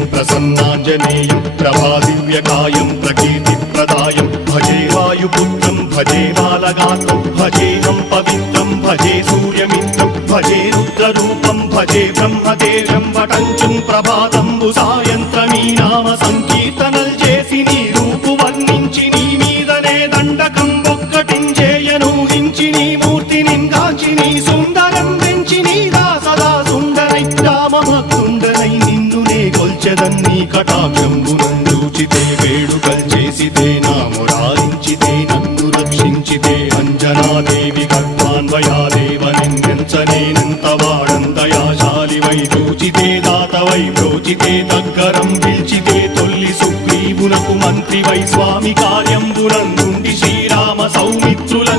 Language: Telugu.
ప్రసన్నాంజనేయం ప్రభాదివ్యకాయం ప్రకీర్తిప్రదాయం భజే వాయుపుత్రం భజే బాలగాత్రం భజేహం పవిత్రం భజే సూర్యమిత్రం భజే రుద్రరూపం భజే బ్రహ్మదేవం వటంచుం ప్రభాతంబు సాయంత్రమీ నామ సంకీర్తనల్ చేసి నీ రూపు వర్ణించి నీ మీదనే దండకం ఒక్కటించేయనూహించి నీ మూర్తిని గాంచి నీ సుందరం పెంచి నీ దాసదా సుందరై రామభక్తుండనై నిన్నునే కొల్చెదన్నీ కటాక్షంబునందూచితే వేడుకల్ చేసితే నా మురారించితే నన్ను రక్షించితే అంజనాదేవి గర్భాన్వయాదేవనెంచనేనంత వాడందయాశాలివై చూచితే దాతవై బ్రోచితే దగ్గరం పిల్చితే తొల్లి సుగ్రీవునకు మంత్రివై స్వామి కార్యంబునందుండి శ్రీరామ సౌమిత్రుల